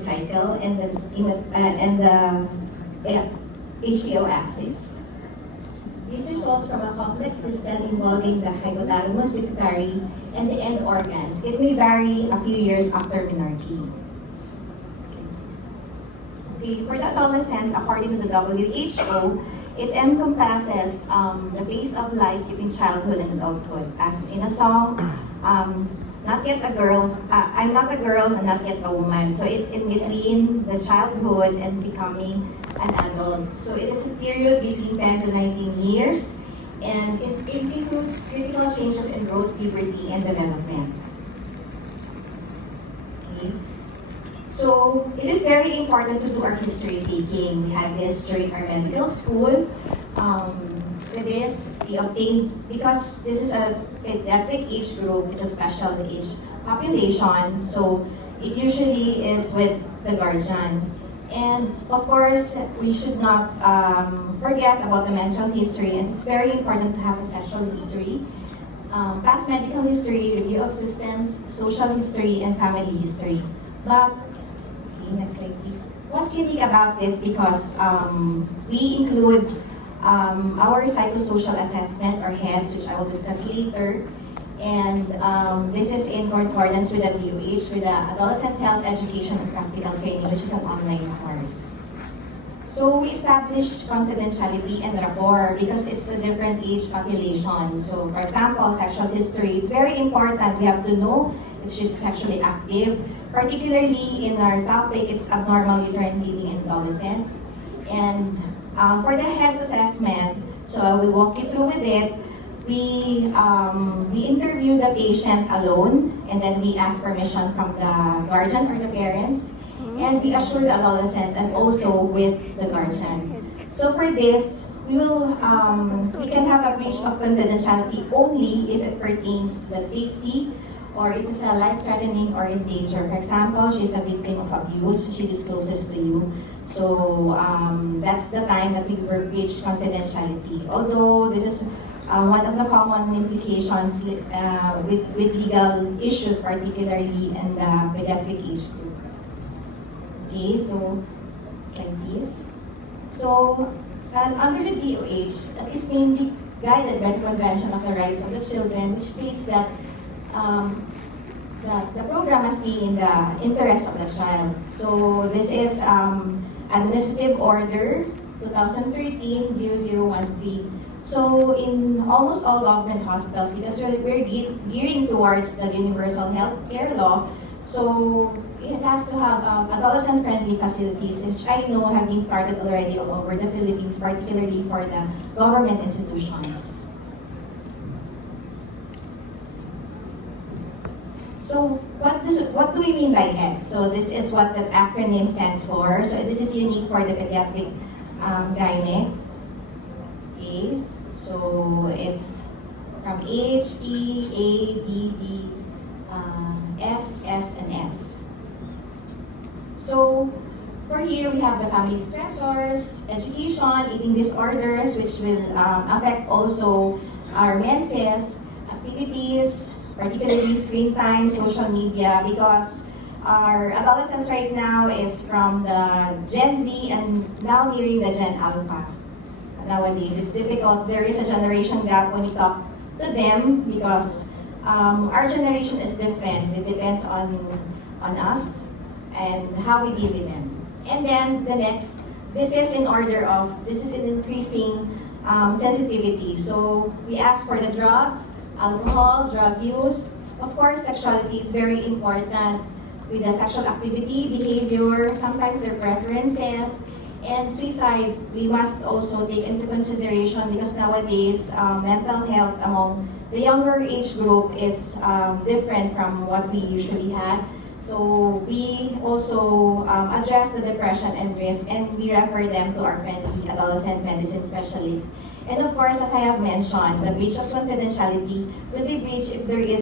cycle and the HPO axis. This results from a complex system involving the hypothalamus, pituitary, and the end organs. It may vary a few years after menarche. Okay, for the adolescents, according to the WHO, it encompasses the phase of life between childhood and adulthood. As in a song, not yet a girl, I'm not a girl and not yet a woman. So it's in between the childhood and becoming an adult. So it is a period between 10 to 19 years, and it includes critical changes in growth, puberty, and development. Okay. So it is very important to do our history taking. We had this during our medical school. With this, we obtained, because this is a pediatric age group, it's a special age population, so it usually is with the guardian. And of course, we should not forget about the menstrual history, and it's very important to have the sexual history, past medical history, review of systems, social history, and family history. But, okay, next slide please. What's unique about this, because we include our psychosocial assessment, or HEADS, which I will discuss later. And this is in concordance with the DOH, with the Adolescent Health Education and Practical Training, which is an online course. So we establish confidentiality and rapport because it's a different age population. So for example, sexual history, it's very important. We have to know if she's sexually active. Particularly in our topic, it's abnormal uterine bleeding in adolescents. And for the HEADS assessment, so we walk you through with it. We interview the patient alone, and then we ask permission from the guardian or the parents, and we assure the adolescent and also with the guardian. So for this, we can have a breach of confidentiality only if it pertains to the safety, or it is a life-threatening or in danger. For example, she's a victim of abuse, she discloses to you. So that's the time that we will breach confidentiality. Although this is one of the common implications with legal issues, particularly in the pediatric age group. Okay, so slide please. So under the DOH, that is mainly guided by the Convention of the Rights of the Children, which states that the program must be in the interest of the child. So this is Administrative Order 2013-0013. So in almost all government hospitals, because we're gearing towards the universal health care law, so it has to have adolescent-friendly facilities, which I know have been started already all over the Philippines, particularly for the government institutions. So what do we mean by HEADS? So this is what that acronym stands for. So this is unique for the pediatric gyne. Okay, so it's from H, E, A, D, D, S, S, and S. So for here we have the family stressors, education, eating disorders, which will affect also our menses, activities, particularly screen time, social media, because our adolescents right now is from the Gen Z and now nearing the Gen Alpha. Nowadays, it's difficult. There is a generation gap when we talk to them because our generation is different. It depends on us and how we deal with them. And then the next, this is in increasing sensitivity. So we ask for the drugs, alcohol, drug use. Of course, sexuality is very important with the sexual activity, behavior, sometimes their preferences, and suicide. We must also take into consideration because nowadays mental health among the younger age group is different from what we usually had. So we also address the depression and risk, and we refer them to our friendly adolescent medicine specialist. And of course, as I have mentioned, the breach of confidentiality will be breached if there is